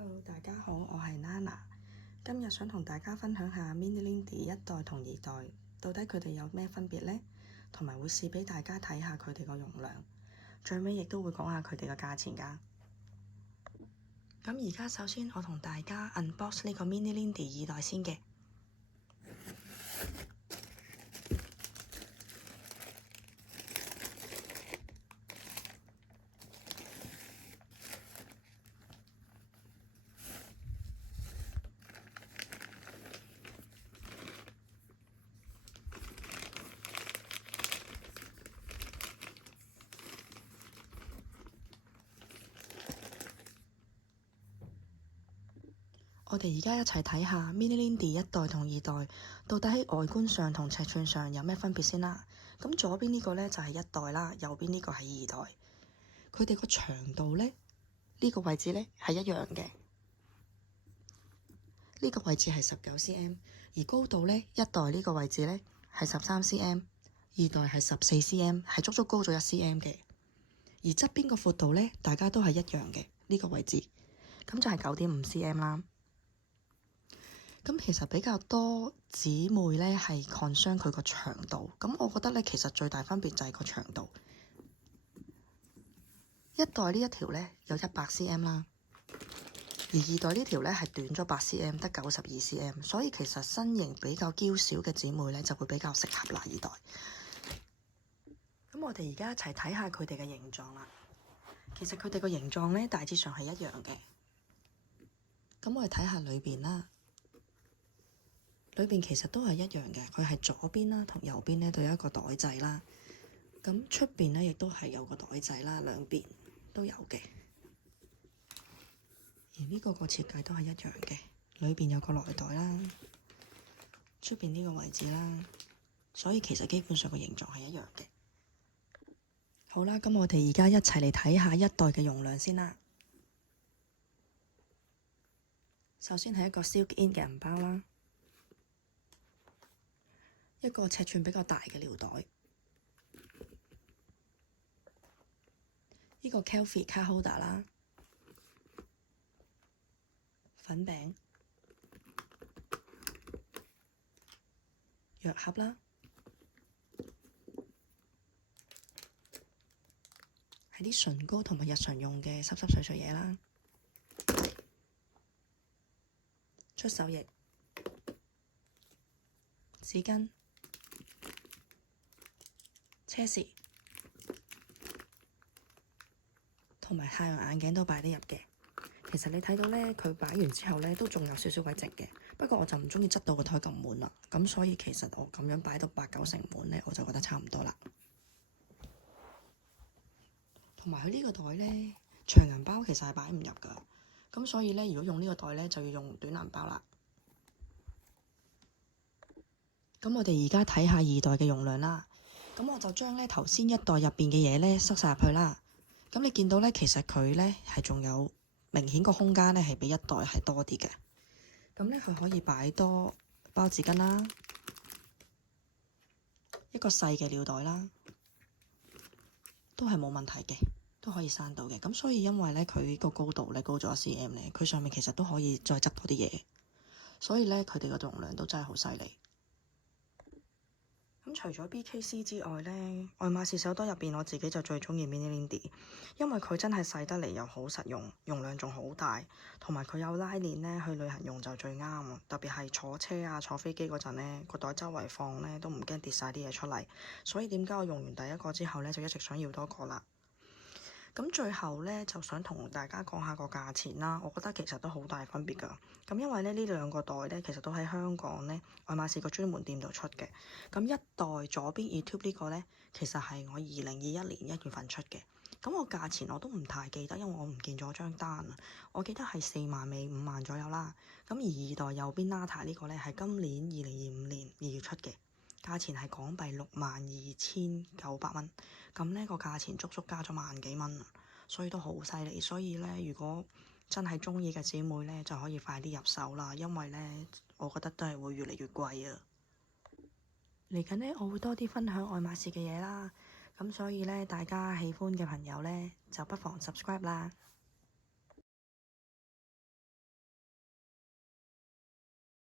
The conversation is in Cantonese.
Hello，大家好，我係 Nana。今日想同大家分享下 Mini Lindy 一代同二代到底佢哋有咩分別呢？同埋會試俾大家睇下佢哋個容量，最尾亦都會講下佢哋嘅價錢㗎。咁而家首先我同大家 unbox 呢個 Mini Lindy 二代先嘅。我哋而家一齊睇下 Mini Lindy 一代同二代到底喺外觀上同尺寸上有咩分別先啦。咁左邊呢個呢就係一代啦，右邊呢個係二代。佢哋個長度呢，呢個位置呢係一樣嘅，呢個位置係19cm，而高度呢，一代呢個位置呢係13cm，二代係14cm，係足足高咗1cm嘅。而側邊個闊度呢，大家都係一樣嘅，呢個位置，咁就係9.5cm 啦。咁其實比較多姊妹呢係 concern 佢個長度，咁我覺得呢，其實最大分別就係個長度。一代呢一條呢有100cm 啦，而二代呢條呢係短咗8cm，得92cm，所以其實身形比較嬌小嘅姊妹呢就會比較適合啦。二代。咁我哋而家一齊睇下佢哋嘅形狀啦。其實佢哋個形狀呢大致上係一樣嘅。咁我哋睇下裏邊啦。裏邊其實都係一樣嘅，佢係左邊啦同右邊呢都有一個袋仔啦。咁出邊呢亦都係有個袋仔啦，兩邊都有嘅。而呢個設計都係一樣嘅，裏邊有個內袋啦，出邊呢個位置啦，所以其實基本上個形狀係一樣嘅。好啦，咁我哋而家一齊嚟睇下一代嘅容量先啦。首先係一個 Silk In 嘅銀包啦。一個尺寸比較大嘅尿袋，呢個 Kelvy Card Holder 啦，粉餅、藥盒啦，係啲唇膏同埋日常用嘅濕濕碎碎嘢啦，出手液、紙巾、車匙同埋太陽眼鏡都擺得入嘅。其實你睇到呢，佢擺完之後呢，都仲有少少位剩嘅。不過我就唔中意擠到個枱咁滿啦，咁所以其實我咁樣擺到8、9成滿呢，我就覺得差唔多啦。同埋佢呢個袋呢，長銀包其實係擺唔入㗎，咁所以呢，如果用呢個袋呢，就要用短銀包啦。咁我哋而家睇下二代嘅容量啦。咁我就將呢頭先一代入邊嘅嘢呢塞晒入去啦。咁你見到呢，其實佢呢係仲有明顯個空間呢係比一代係多啲嘅。咁呢，佢可以擺多包紙巾啦，一個細嘅尿袋啦，都係冇問題嘅，都可以閂到嘅。咁所以因為呢，佢個高度呢高咗1cm呢，佢上面其實都可以再執多啲嘢，所以呢，佢哋個容量都真係好犀利。咁除咗 BKC 之外呢，愛馬仕手袋入邊我自己就最中意 Mini Lindy，因為佢真係細得嚟又好實用，容量仲好大，同埋佢有拉鏈呢，去旅行用就最啱。特別係坐車啊、坐飛機嗰陣呢，個袋周圍放呢都唔驚跌晒啲嘢出嚟。所以點解我用完第一個之後呢，就一直想要多個啦。咁最後呢，就想同大家講下個價錢啦。我覺得其實都好大分別㗎。咁因為呢兩個袋呢，其實都喺香港呢，愛馬仕個專門店度出嘅。咁一代左邊 Etude 呢個呢，其實係我2021年1月份出嘅。咁我價錢我都唔太記得，因為我唔見咗張單啊。我記得係4萬尾5萬左右啦。咁而二代右邊 Nata 呢個呢，係今年2025年2月出嘅。價錢係港幣62,900蚊，咁呢個價錢足足加咗萬幾蚊，所以都好犀利。所以呢，如果真係中意嘅姊妹呢，就可以快啲入手啦，因為呢，我覺得都係會越嚟越貴啊。嚟緊呢，我會多啲分享愛馬仕嘅嘢啦，咁所以呢，大家喜歡嘅朋友呢，就不妨 subscribe 啦。